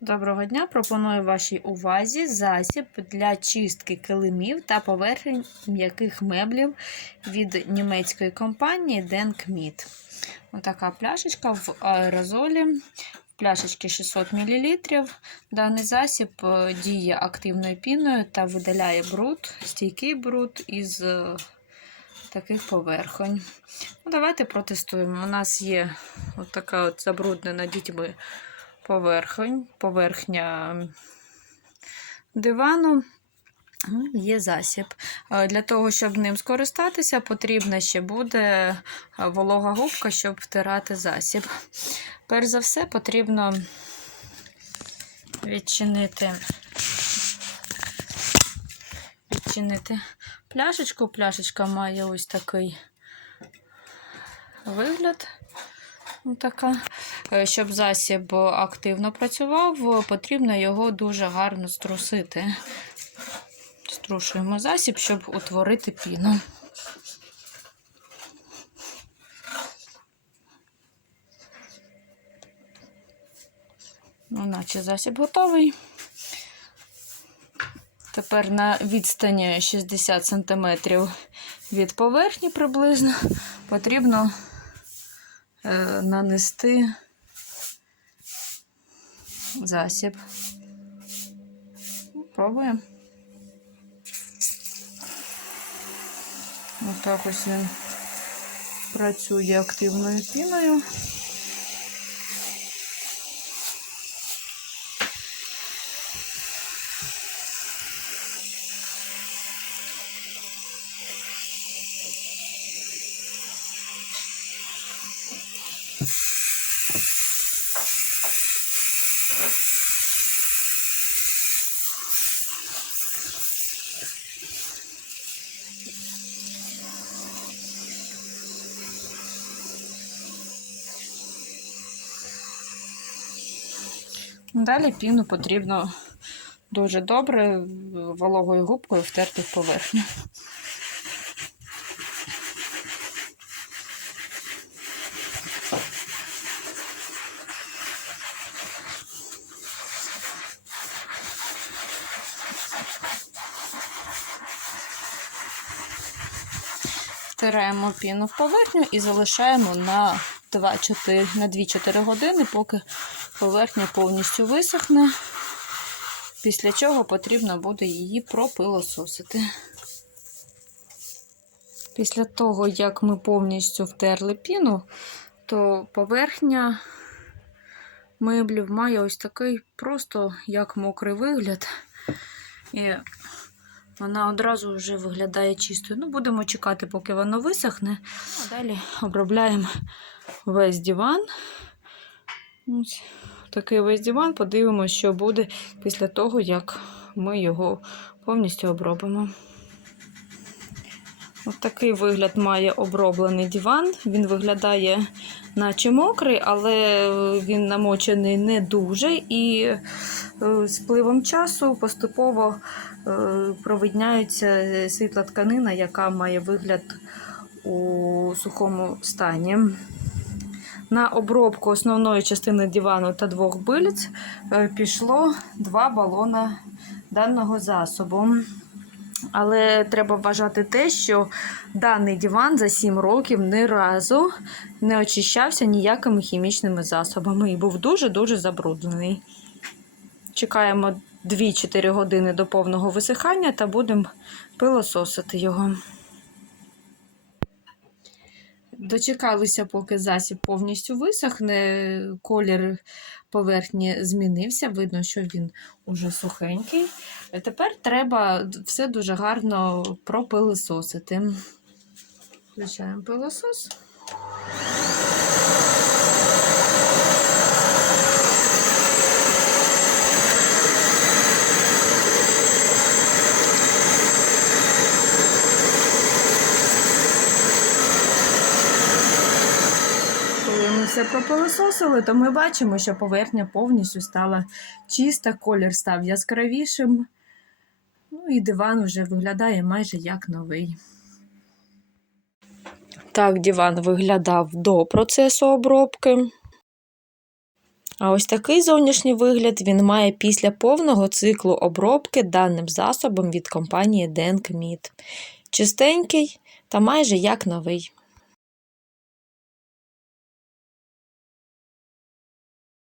Доброго дня! Пропоную вашій увазі засіб для чистки килимів та поверхень м'яких меблів від німецької компанії Denkmit. Отака пляшечка в аерозолі. В пляшечці 600 мл. Даний засіб е, діє активною піною та видаляє бруд, стійкий бруд із е, таких поверхонь. Ну, Давайте протестуємо. У нас є така от забруднена дітьми поверхонь, поверхня дивану. Ну, Є засіб. Е, Для того, щоб ним скористатися, потрібна ще буде е, волога губка, щоб втирати засіб. Перш за все, потрібно відчинити, відчинити пляшечку. Пляшечка має ось такий вигляд. Така. Е, Щоб засіб активно працював, потрібно його дуже гарно струсити. Струшуємо засіб, щоб утворити піну. Ну, наче засіб готовий. Тепер на відстані 60 см від поверхні приблизно потрібно нанести засіб. Пробуємо. Ось ось він працює активною піною. Далі піну потрібно дуже добре вологою губкою втерти в поверхню. Втираємо піну в поверхню і залишаємо на 2-4 на 2-4 години, поки поверхня повністю висохне, після чого потрібно буде її пропилососити. Після того, як ми повністю втерли піну, то поверхня меблів має ось такий просто як мокрий вигляд. І вона одразу вже виглядає чистою. Ну, будемо чекати, поки воно висохне. А далі обробляємо весь диван. Ось такий весь диван. Подивимося, що буде після того, як ми його повністю обробимо. Ось такий вигляд має оброблений диван. Він виглядає, наче мокрий, але він намочений не дуже. І е, з пливом часу поступово е, провидняється світла тканина, яка має вигляд у сухому стані. На обробку основної частини дивану та двох билиць е, пішло два балона даного засобу. Але треба вважати те, що даний диван за 7 років ні разу не очищався ніякими хімічними засобами і був дуже-дуже забруднений. Чекаємо 2-4 години до повного висихання та будемо пилососити його. Дочекалися, поки засіб повністю висохне, колір поверхні змінився, видно, що він уже сухенький. Тепер треба все дуже гарно пропилисосити. Включаємо пилосос. Коли ми все пропилососили, то ми бачимо, що поверхня повністю стала чиста, колір став яскравішим. Ну і диван вже виглядає майже як новий. Так диван виглядав до процесу обробки. А ось такий зовнішній вигляд він має після повного циклу обробки даним засобом від компанії Denk Meat. Чистенький та майже як новий.